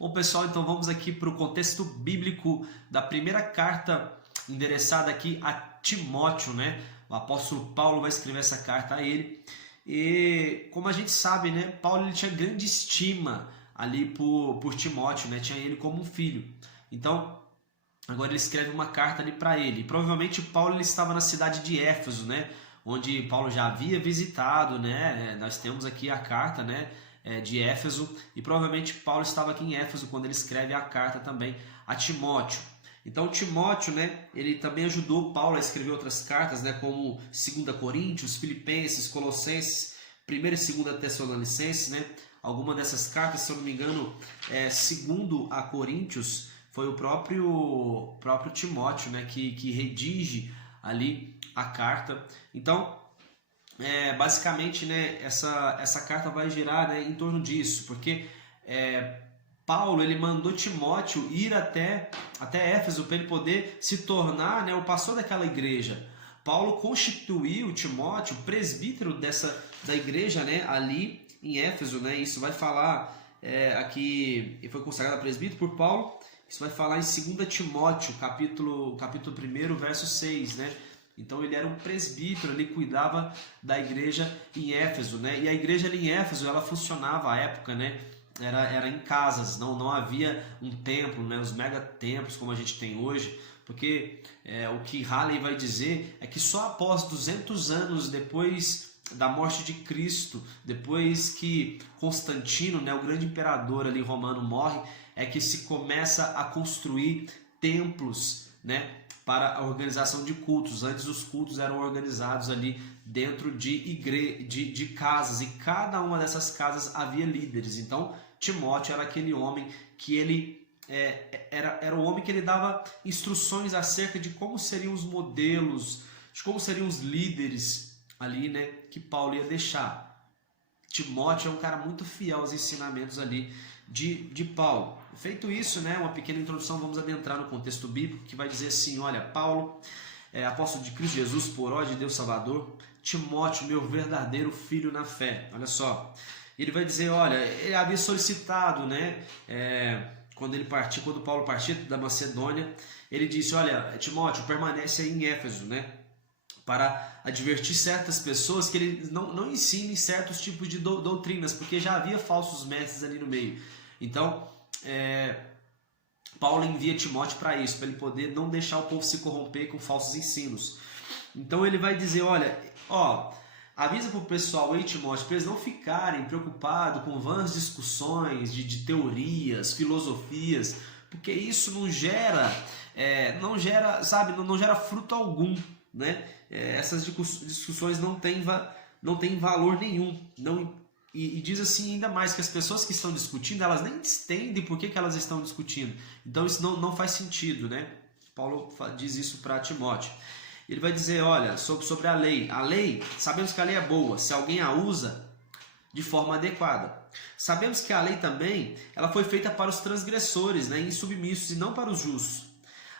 Bom, pessoal, então vamos aqui para o contexto bíblico da primeira carta endereçada aqui a Timóteo, né? O apóstolo Paulo vai escrever essa carta a ele. E como a gente sabe, né, Paulo ele tinha grande estima ali por Timóteo, né? Tinha ele como um filho. Então, agora ele escreve uma carta ali para ele. E provavelmente Paulo ele estava na cidade de Éfeso, né? Onde Paulo já havia visitado, né? Nós temos aqui a carta, né? De Éfeso, e provavelmente Paulo estava aqui em Éfeso quando ele escreve a carta também a Timóteo. Então Timóteo, né, ele também ajudou Paulo a escrever outras cartas, né, como 2 Coríntios, Filipenses, Colossenses, 1 e 2 Tessalonicenses, né? Alguma dessas cartas, se eu não me engano, 2 a Coríntios, foi o próprio Timóteo, né, que redige ali a carta. Então, basicamente, né, essa carta vai girar, né, em torno disso, porque Paulo ele mandou Timóteo ir até Éfeso para ele poder se tornar, né, o pastor daquela igreja. Paulo constituiu Timóteo presbítero da igreja, né, ali em Éfeso, né? Isso vai falar aqui, ele foi consagrado a presbítero por Paulo. Isso vai falar em 2 Timóteo, capítulo 1, verso 6, né? Então ele era um presbítero, ele cuidava da igreja em Éfeso, né? E a igreja ali em Éfeso, ela funcionava à época, né? Era em casas, não havia um templo, né? Os megatemplos como a gente tem hoje, porque o que Halley vai dizer é que só após 200 anos depois da morte de Cristo, depois que Constantino, né, o grande imperador ali romano, morre, é que se começa a construir templos, né, para a organização de cultos. Antes os cultos eram organizados ali dentro de casas, e cada uma dessas casas havia líderes. Então Timóteo era aquele homem que ele era o homem que ele dava instruções acerca de como seriam os modelos, de como seriam os líderes ali, né, que Paulo ia deixar. Timóteo é um cara muito fiel aos ensinamentos ali de Paulo. Feito isso, né, uma pequena introdução, vamos adentrar no contexto bíblico, que vai dizer assim: olha, Paulo, apóstolo de Cristo Jesus, por ordem de Deus Salvador, Timóteo, meu verdadeiro filho na fé. Olha só, ele vai dizer, olha, ele havia solicitado, né, quando Paulo partiu da Macedônia, ele disse, olha, Timóteo, permanece aí em Éfeso, né, para advertir certas pessoas que ele não ensine certos tipos de doutrinas, porque já havia falsos mestres ali no meio. Então, Paulo envia Timóteo para isso, para ele poder não deixar o povo se corromper com falsos ensinos. Então ele vai dizer, olha, avisa para o pessoal aí, Timóteo, para eles não ficarem preocupados com vãs discussões de teorias, filosofias, porque isso não gera fruto algum, né? Essas discussões não têm valor nenhum. E diz assim ainda mais que as pessoas que estão discutindo, elas nem entendem por que elas estão discutindo. Então isso não faz sentido, né? Paulo diz isso para Timóteo. Ele vai dizer, olha, sobre a lei. A lei, sabemos que a lei é boa, se alguém a usa de forma adequada. Sabemos que a lei também, ela foi feita para os transgressores, né, insubmissos, e não para os justos.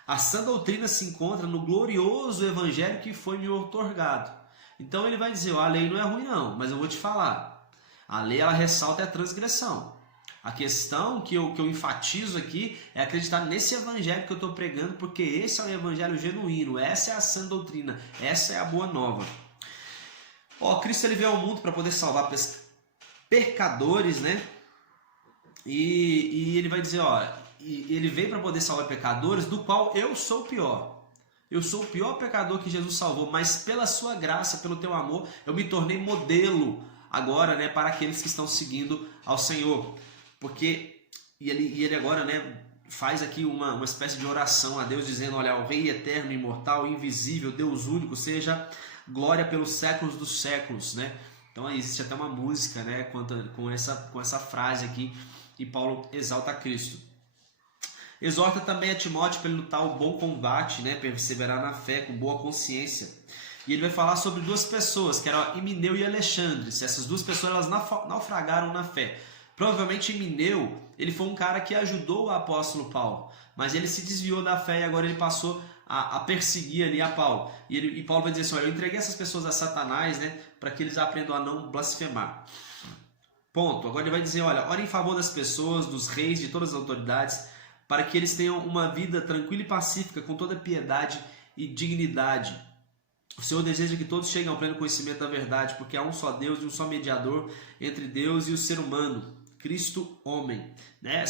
A sã doutrina se encontra no glorioso evangelho que foi me outorgado. Então ele vai dizer, a lei não é ruim não, mas eu vou te falar. A lei, ela ressalta a transgressão. A questão que eu enfatizo aqui é acreditar nesse evangelho que eu estou pregando, porque esse é o evangelho genuíno, essa é a sã doutrina, essa é a boa nova. Cristo ele veio ao mundo para poder salvar pecadores, né? E ele vai dizer, ele veio para poder salvar pecadores, do qual eu sou o pior. Eu sou o pior pecador que Jesus salvou, mas pela sua graça, pelo teu amor, eu me tornei modelo agora, né, para aqueles que estão seguindo ao Senhor. Porque ele agora, né, faz aqui uma espécie de oração a Deus, dizendo, olha, o Rei eterno, imortal, invisível, Deus único, seja glória pelos séculos dos séculos, né? Então existe até uma música, né, com essa frase aqui, e Paulo exalta Cristo. Exorta também a Timóteo para ele lutar o bom combate, né, perseverar na fé com boa consciência. E ele vai falar sobre duas pessoas, que eram Himeneu e Alexandre. Se essas duas pessoas elas naufragaram na fé. Provavelmente Himeneu, ele foi um cara que ajudou o apóstolo Paulo, mas ele se desviou da fé e agora ele passou a perseguir ali a Paulo. E Paulo vai dizer assim, olha, eu entreguei essas pessoas a Satanás, né, para que eles aprendam a não blasfemar. Ponto. Agora ele vai dizer, olha, ore em favor das pessoas, dos reis, de todas as autoridades, para que eles tenham uma vida tranquila e pacífica, com toda piedade e dignidade. O Senhor deseja que todos cheguem ao pleno conhecimento da verdade, porque há um só Deus e um só mediador entre Deus e o ser humano, Cristo homem. Né?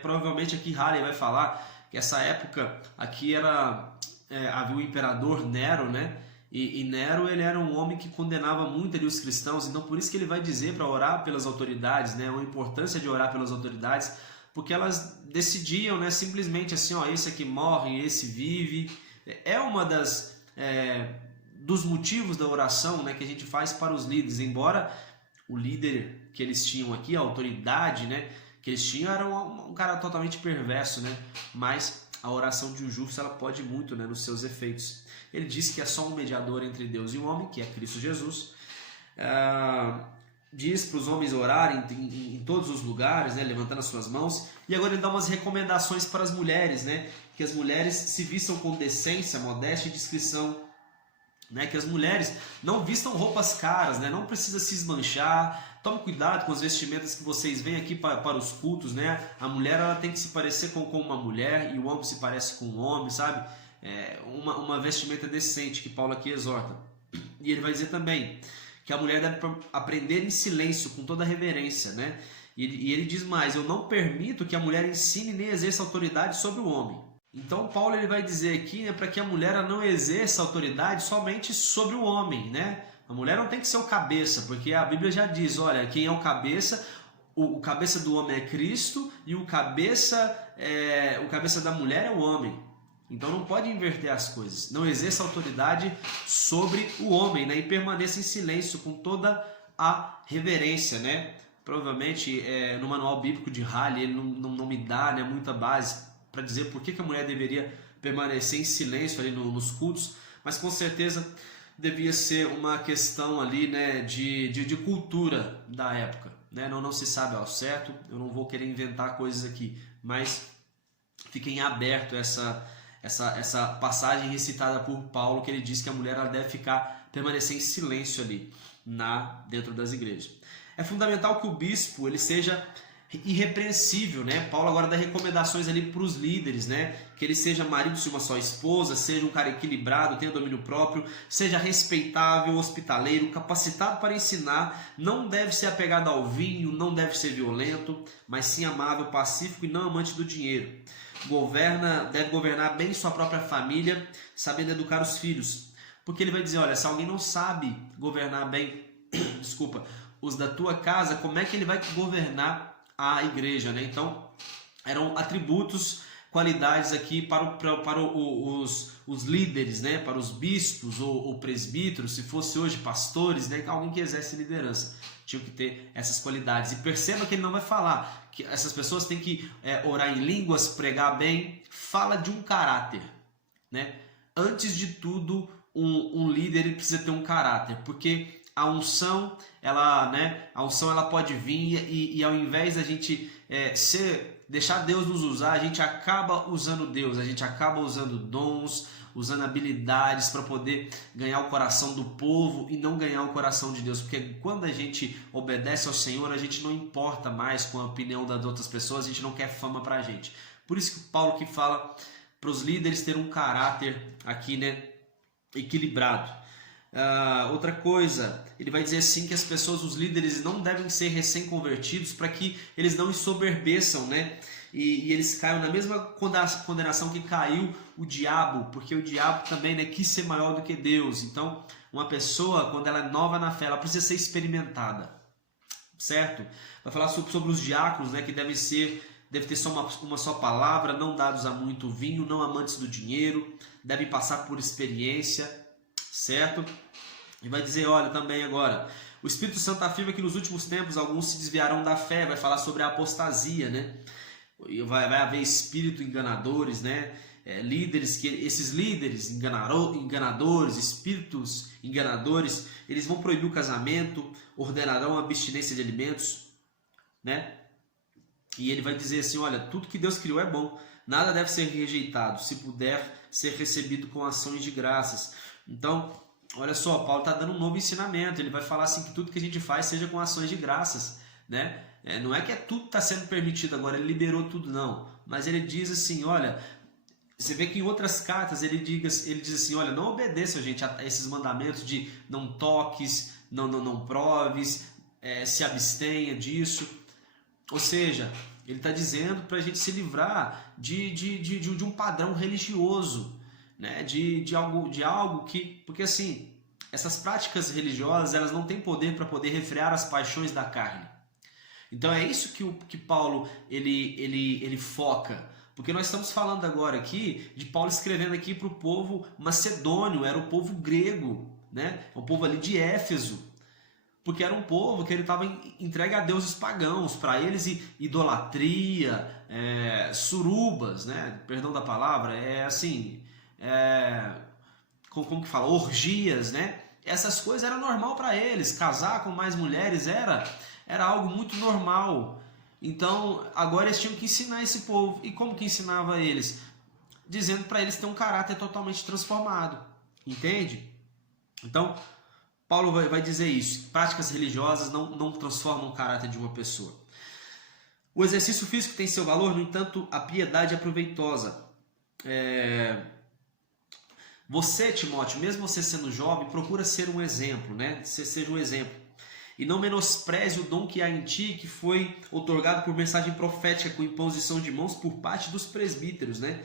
Provavelmente aqui Halley vai falar que essa época aqui havia o imperador Nero, né? E Nero, ele era um homem que condenava muito ali os cristãos, então por isso que ele vai dizer para orar pelas autoridades, né? A importância de orar pelas autoridades, porque elas decidiam, né? Simplesmente assim, ó, esse aqui morre, esse vive. É uma dos motivos da oração, né, que a gente faz para os líderes, embora o líder que eles tinham aqui, a autoridade, né, que eles tinham era um cara totalmente perverso, né? Mas a oração de um justo, ela pode muito, né, nos seus efeitos. Ele diz que é só um mediador entre Deus e o homem, que é Cristo Jesus. Diz para os homens orarem em todos os lugares, né, levantando as suas mãos. E agora ele dá umas recomendações para as mulheres, né, que as mulheres se vistam com decência, modéstia e discrição. Né, que as mulheres não vistam roupas caras, né, não precisa se esmanchar. Tome cuidado com as vestimentas que vocês veem aqui para os cultos, né? A mulher, ela tem que se parecer com uma mulher e o homem se parece com um homem, sabe? Uma vestimenta decente que Paulo aqui exorta. E ele vai dizer também que a mulher deve aprender em silêncio, com toda reverência, né? E ele diz mais: eu não permito que a mulher ensine nem exerça autoridade sobre o homem. Então Paulo, ele vai dizer aqui, né, para que a mulher não exerça autoridade somente sobre o homem, né? A mulher não tem que ser o cabeça, porque a Bíblia já diz, olha, quem é o cabeça? O cabeça do homem é Cristo e o cabeça da mulher é o homem. Então não pode inverter as coisas. Não exerça autoridade sobre o homem, né? E permaneça em silêncio com toda a reverência, né? Provavelmente no manual bíblico de Halley ele não me dá, né, muita base para dizer por que a mulher deveria permanecer em silêncio ali nos cultos, mas com certeza devia ser uma questão ali, né, de cultura da época, né? Não se sabe ao certo, eu não vou querer inventar coisas aqui, mas fiquem aberto essa passagem recitada por Paulo, que ele diz que a mulher ela deve permanecer em silêncio ali dentro das igrejas. É fundamental que o bispo ele seja irrepreensível, né? Paulo agora dá recomendações ali para os líderes, né? Que ele seja marido de uma só esposa, seja um cara equilibrado, tenha domínio próprio, seja respeitável, hospitaleiro, capacitado para ensinar, não deve ser apegado ao vinho, não deve ser violento, mas sim amável, pacífico e não amante do dinheiro. Deve governar bem sua própria família, sabendo educar os filhos. Porque ele vai dizer, olha, se alguém não sabe governar bem, os da tua casa, como é que ele vai governar a igreja, né? Então, eram atributos, qualidades aqui para os líderes, né? Para os bispos ou presbíteros, se fosse hoje pastores, né? Alguém que exerce liderança, tinha que ter essas qualidades. E perceba que ele não vai falar que essas pessoas têm que orar em línguas, pregar bem. Fala de um caráter, né? Antes de tudo, um líder ele precisa ter um caráter, porque a unção ela pode vir e ao invés da gente deixar Deus nos usar, a gente acaba usando Deus, a gente acaba usando dons, usando habilidades para poder ganhar o coração do povo e não ganhar o coração de Deus, porque quando a gente obedece ao Senhor, a gente não importa mais com a opinião das outras pessoas, a gente não quer fama para a gente. Por isso que Paulo que fala para os líderes ter um caráter aqui, né, equilibrado. Outra coisa, ele vai dizer assim que as pessoas, os líderes não devem ser recém-convertidos para que eles não ensoberbeçam, né? E eles caiam na mesma condenação que caiu o diabo, porque o diabo também, né, quis ser maior do que Deus. Então, uma pessoa, quando ela é nova na fé, ela precisa ser experimentada, certo? Vai falar sobre os diáconos, né, que deve ter só uma só palavra, não dados a muito vinho, não amantes do dinheiro, devem passar por experiência, certo? E vai dizer, olha, também agora, o Espírito Santo afirma que nos últimos tempos alguns se desviarão da fé, vai falar sobre a apostasia, né? Vai haver espírito enganadores, né? Esses líderes enganadores, espíritos enganadores, eles vão proibir o casamento, ordenarão a abstinência de alimentos, né? E ele vai dizer assim, olha, tudo que Deus criou é bom, nada deve ser rejeitado, se puder ser recebido com ações de graças. Então, olha só, Paulo está dando um novo ensinamento, ele vai falar assim que tudo que a gente faz seja com ações de graças, né? Não é que tudo está sendo permitido agora, ele liberou tudo, não. Mas ele diz assim, olha, você vê que em outras cartas ele diz assim, olha, não obedeça, gente, a esses mandamentos de não toques, não proves, se abstenha disso. Ou seja, ele está dizendo para a gente se livrar de um padrão religioso, né? de algo que... Porque assim, essas práticas religiosas, elas não têm poder para poder refrear as paixões da carne. Então é isso que Paulo ele foca. Porque nós estamos falando agora aqui de Paulo escrevendo aqui para o povo macedônio, era o povo grego, né? O povo ali de Éfeso. Porque era um povo que ele estava entregue a deuses pagãos, para eles idolatria, surubas, né? Perdão da palavra, como que fala? Orgias, né? Essas coisas eram normal para eles, casar com mais mulheres era algo muito normal. Então agora eles tinham que ensinar esse povo. E como que ensinava eles? Dizendo para eles ter um caráter totalmente transformado, entende? Então Paulo vai dizer isso, práticas religiosas não transformam o caráter de uma pessoa. O exercício físico tem seu valor, no entanto, a piedade é proveitosa. Você, Timóteo, mesmo você sendo jovem, procura ser um exemplo, né? Seja um exemplo. E não menospreze o dom que há em ti, que foi outorgado por mensagem profética com imposição de mãos por parte dos presbíteros, né?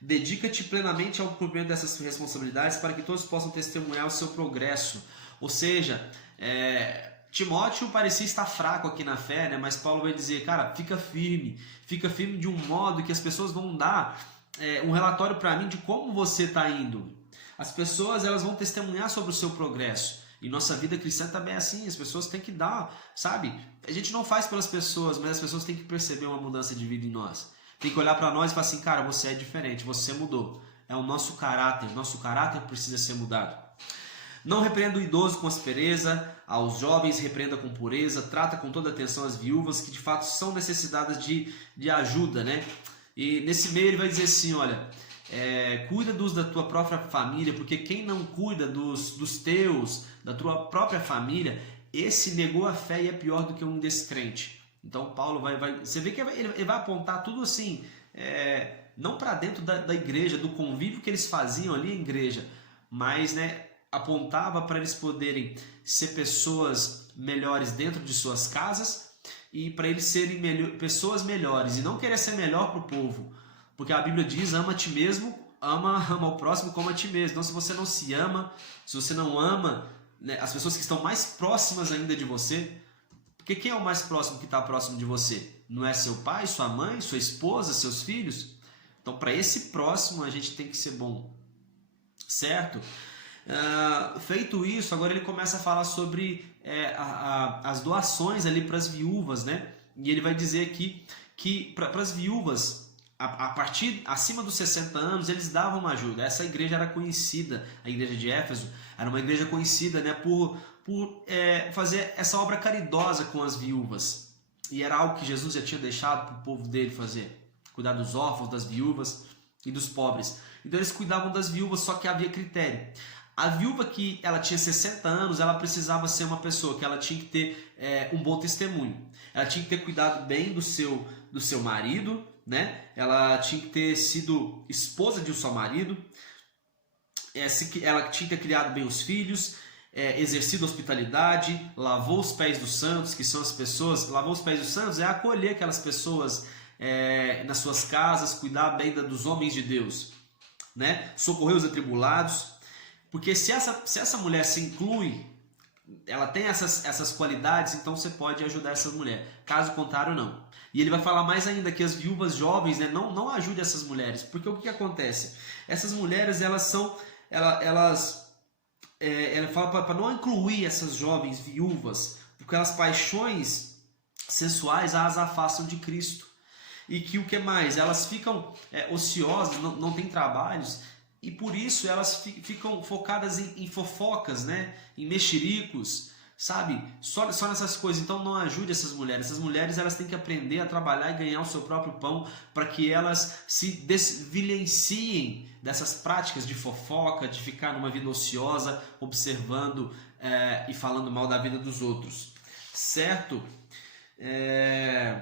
Dedica-te plenamente ao cumprimento dessas responsabilidades para que todos possam testemunhar o seu progresso. Ou seja, Timóteo parecia estar fraco aqui na fé, né? Mas Paulo vai dizer, cara, fica firme de um modo que as pessoas vão dar um relatório para mim de como você está indo. As pessoas elas vão testemunhar sobre o seu progresso. E nossa vida cristã também é assim, as pessoas têm que dar, sabe? A gente não faz pelas pessoas, mas as pessoas têm que perceber uma mudança de vida em nós. Tem que olhar para nós e falar assim, cara, você é diferente, você mudou. É o nosso caráter precisa ser mudado. Não repreenda o idoso com aspereza, aos jovens repreenda com pureza, trata com toda atenção as viúvas que de fato são necessitadas de ajuda, né? E nesse meio ele vai dizer assim, olha, cuida da tua própria família, porque quem não cuida dos teus, da tua própria família, esse negou a fé e é pior do que um descrente. Então Paulo você vê que ele vai apontar tudo assim, não para dentro da igreja, do convívio que eles faziam ali em igreja, mas, né, apontava para eles poderem ser pessoas melhores dentro de suas casas e para eles serem pessoas melhores e não querer ser melhor para o povo, porque a Bíblia diz, ama a ti mesmo, ama o próximo como a ti mesmo. Então se você não se ama, se você não ama, né, as pessoas que estão mais próximas ainda de você, porque quem é o mais próximo que está próximo de você? Não é seu pai, sua mãe, sua esposa, seus filhos? Então para esse próximo a gente tem que ser bom, certo? Feito isso, agora ele começa a falar sobre as doações ali para as viúvas, né? E ele vai dizer aqui que para as viúvas, a partir acima dos 60 anos, eles davam uma ajuda. Essa igreja era conhecida, a igreja de Éfeso, era uma igreja conhecida, né, por fazer essa obra caridosa com as viúvas. E era algo que Jesus já tinha deixado para o povo dele fazer, cuidar dos órfãos, das viúvas e dos pobres. Então eles cuidavam das viúvas, só que havia critério. A viúva que ela tinha 60 anos, ela precisava ser uma pessoa que ela tinha que ter um bom testemunho. Ela tinha que ter cuidado bem do seu marido, né? Ela tinha que ter sido esposa de um só marido. Ela tinha que ter criado bem os filhos, exercido hospitalidade, lavou os pés dos santos, que são as pessoas... Lavou os pés dos santos é acolher aquelas pessoas nas suas casas, cuidar bem dos homens de Deus, né? Socorrer os atribulados. Porque se essa mulher se inclui, ela tem essas qualidades, então você pode ajudar essa mulher. Caso contrário, não. E ele vai falar mais ainda que as viúvas jovens, né, não ajudem essas mulheres. Porque o que acontece? Essas mulheres, ela fala para não incluir essas jovens viúvas, porque as paixões sensuais as afastam de Cristo. E que o que mais? Elas ficam ociosas, não têm trabalhos. E por isso elas ficam focadas em fofocas, né? Em mexericos, sabe? Só nessas coisas. Então não ajude essas mulheres. Essas mulheres elas têm que aprender a trabalhar e ganhar o seu próprio pão para que elas se desvilenciem dessas práticas de fofoca, de ficar numa vida ociosa, observando e falando mal da vida dos outros. Certo? Ele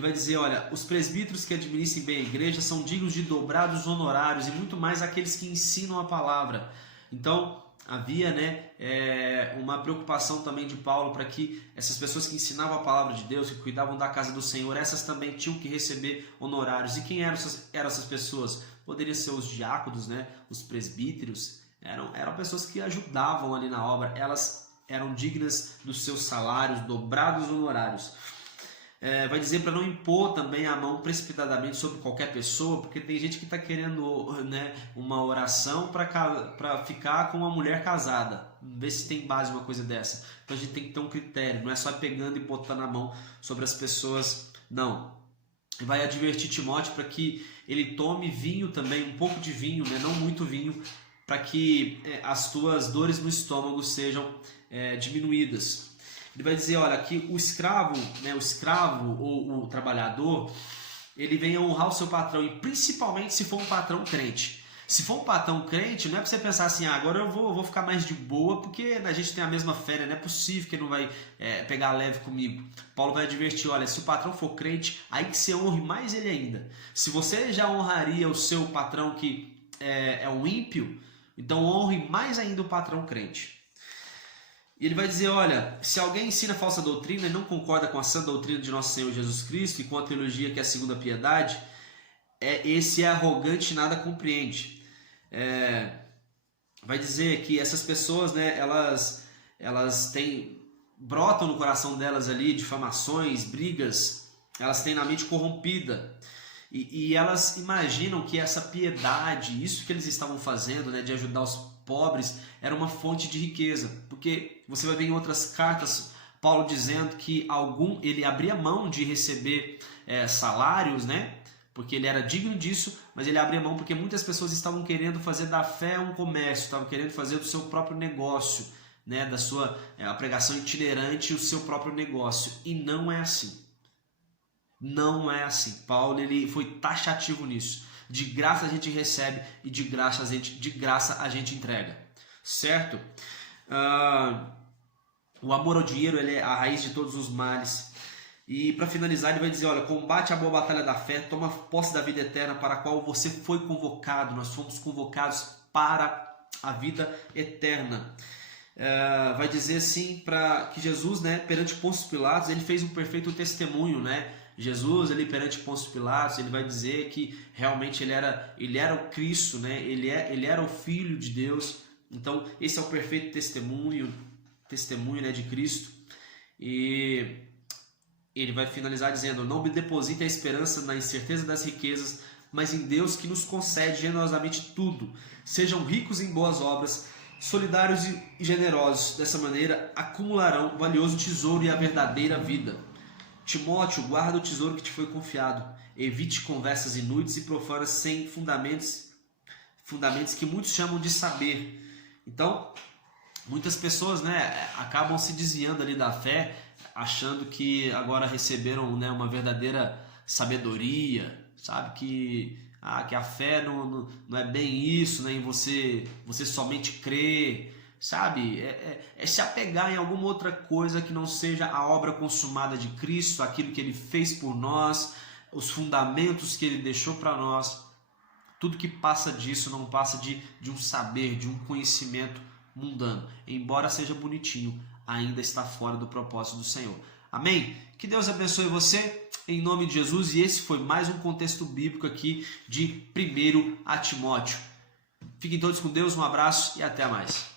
vai dizer, olha, os presbíteros que administrem bem a igreja são dignos de dobrados honorários e muito mais aqueles que ensinam a palavra. Então, havia, né, uma preocupação também de Paulo para que essas pessoas que ensinavam a palavra de Deus, que cuidavam da casa do Senhor, essas também tinham que receber honorários. E quem eram essas pessoas? Poderiam ser os diáconos, né, os presbíteros, eram pessoas que ajudavam ali na obra, elas eram dignas dos seus salários, dobrados honorários. Vai dizer para não impor também a mão precipitadamente sobre qualquer pessoa, porque tem gente que está querendo, né, uma oração para ficar com uma mulher casada. Ver se tem base uma coisa dessa. Então a gente tem que ter um critério, não é só pegando e botando a mão sobre as pessoas, não. Vai advertir Timóteo para que ele tome vinho também, um pouco de vinho, né, não muito vinho, para que as tuas dores no estômago sejam diminuídas. Ele vai dizer, olha, que o escravo, né, ou o trabalhador, ele vem a honrar o seu patrão, e principalmente se for um patrão crente. Se for um patrão crente, não é para você pensar assim, agora eu vou ficar mais de boa, porque a gente tem a mesma fé, né? Não é possível que ele não vai pegar leve comigo. Paulo vai advertir, olha, se o patrão for crente, aí que você honre mais ele ainda. Se você já honraria o seu patrão que é um ímpio, então honre mais ainda o patrão crente. E ele vai dizer, olha, se alguém ensina falsa doutrina e não concorda com a sã doutrina de nosso Senhor Jesus Cristo e com a teologia que é a segunda piedade, esse é arrogante e nada compreende. Vai dizer que essas pessoas, né, elas brotam no coração delas ali difamações, brigas, elas têm na mente corrompida. E elas imaginam que essa piedade, isso que eles estavam fazendo, né, de ajudar os pobres, era uma fonte de riqueza. Porque você vai ver em outras cartas Paulo dizendo que ele abria mão de receber salários, né, porque ele era digno disso, mas ele abria mão porque muitas pessoas estavam querendo fazer da fé um comércio, estavam querendo fazer do seu próprio negócio, né, da sua a pregação itinerante, o seu próprio negócio. E não é assim. Não é assim. Paulo ele foi taxativo nisso. De graça a gente recebe e de graça a gente entrega. Certo? O amor ao dinheiro ele é a raiz de todos os males. E para finalizar ele vai dizer, olha, combate a boa batalha da fé, toma posse da vida eterna para a qual você foi convocado. Nós fomos convocados para a vida eterna. Vai dizer assim, para que Jesus, né, perante Pôncio Pilatos, ele fez um perfeito testemunho, né? Jesus, ele perante Pôncio Pilatos, ele vai dizer que realmente ele era o Cristo, né? Ele era o Filho de Deus. Então, esse é o perfeito testemunho, né, de Cristo. E ele vai finalizar dizendo, não me deposite a esperança na incerteza das riquezas, mas em Deus que nos concede generosamente tudo. Sejam ricos em boas obras, solidários e generosos. Dessa maneira, acumularão o valioso tesouro e a verdadeira vida. Timóteo, guarda o tesouro que te foi confiado. Evite conversas inúteis e profanas sem fundamentos que muitos chamam de saber. Então, muitas pessoas, né, acabam se desviando ali da fé, achando que agora receberam, né, uma verdadeira sabedoria, sabe? Que a fé não é bem isso, né, em você somente crer. Sabe, é se apegar em alguma outra coisa que não seja a obra consumada de Cristo, aquilo que Ele fez por nós, os fundamentos que Ele deixou para nós. Tudo que passa disso não passa de um saber, de um conhecimento mundano. Embora seja bonitinho, ainda está fora do propósito do Senhor. Amém? Que Deus abençoe você, em nome de Jesus. E esse foi mais um contexto bíblico aqui de 1 Timóteo. Fiquem todos com Deus, um abraço e até mais.